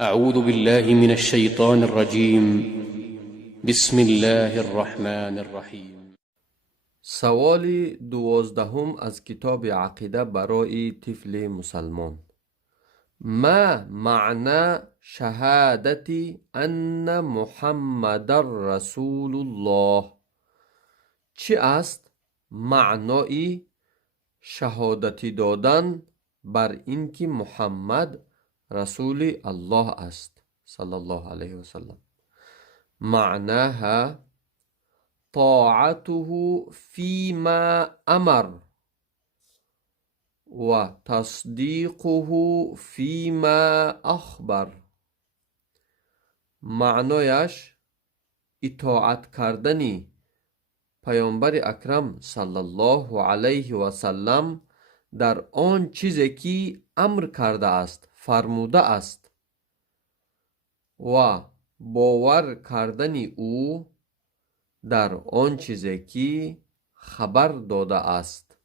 أعوذ بالله من الشيطان الرجيم. بسم الله الرحمن الرحیم. سوال 12 از کتاب عقیده برای طفل مسلمان. ما معنی شهادت ان محمد رسول الله؟ چی است معنای شهادتی دادن بر اینکه محمد رسول الله است صلی الله علیه و سلم؟ معناها طاعته فيما أمر وتصديقه فيما أخبر. معنایش اطاعت کردنی پیامبر اکرم صلی الله علیه و سلم در آن چیزی که امر کرده است، فرموده است، و باور کردنی او در آن چیزی که خبر داده است.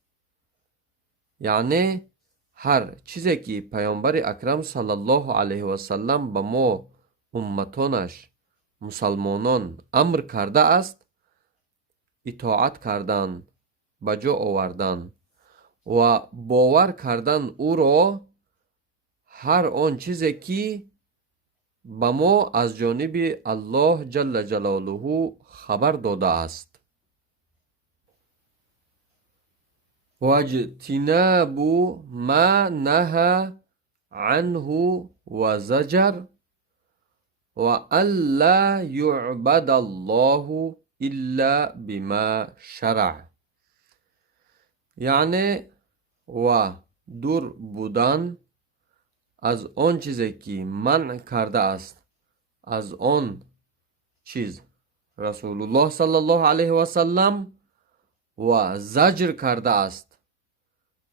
یعنی هر چیزی که پیامبر اکرم صلی الله علیه و سلم به ما امتانش مسلمانان امر کرده است، اطاعت کردن، به جا آوردن و باور کردن او را هر آن چیزی که به ما از جانب الله جل جلاله خبر داده است. و اجتناب ما نهى عنه و زجر و الا یعبد الله الا بما شرع. یعنی و دور بودن از آن چیزی که منع کرده است، از آن چیز رسول الله صلی الله علیه و سلم، و زجر کرده است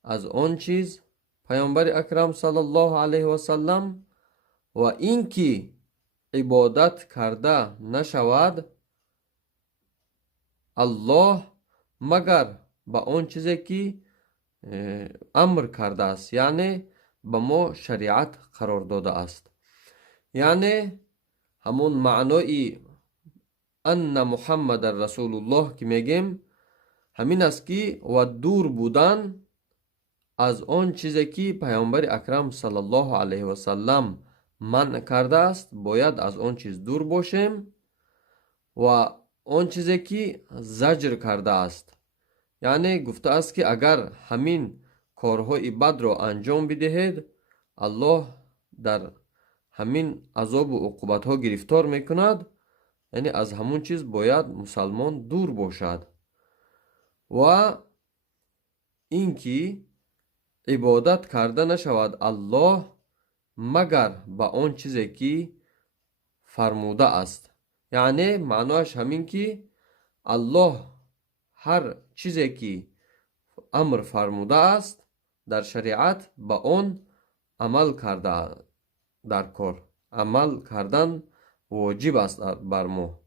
از آن چیز پیامبر اکرم صلی الله علیه و سلم، و اینکه عبادت کرده نشود الله مگر به آن چیزی که امر کرده است، یعنی به ما شریعت قرار داده است. یعنی همون معنای ان محمد رسول الله که میگیم همین است که و دور بودن از آن چیزی که پیامبر اکرم صلی الله علیه و سلم منع کرده است، باید از آن چیز دور باشیم، و آن چیزی که زجر کرده است، یعنی گفته است که اگر همین کارهای بد را انجام بدهید الله در همین عذاب و عقوبت ها گرفتار میکند. یعنی از همون چیز باید مسلمان دور باشد. و اینکه عبادت کرده نشود الله مگر به آن چیزی که فرموده است. یعنی معناش همین که الله هر چیزی که امر فرموده است در شریعت به آن عمل کرده، در کار عمل کردن واجب است بر ما،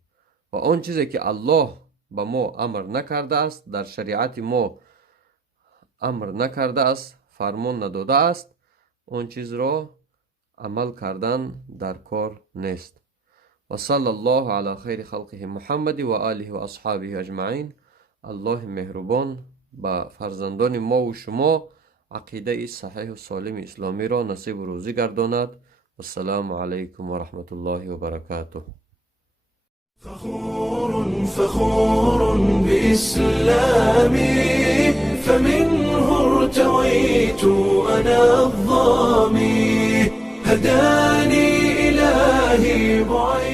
و آن چیزی که الله به ما امر نکرده است، در شریعت ما امر نکرده است، فرمان نداده است، آن چیز را عمل کردن در کار نیست. و صلی الله علی خیر خلقه محمد و آله و اصحابه اجمعین. الله مهربان به فرزندان ما و شما عقیده صحیح و سالم اسلامی را نصیب و روزی گرداند. السلام علیکم و رحمت الله و برکاته. فخور بإسلامي فمنه ارتويت أنا الظامي هداني إلهي بعيد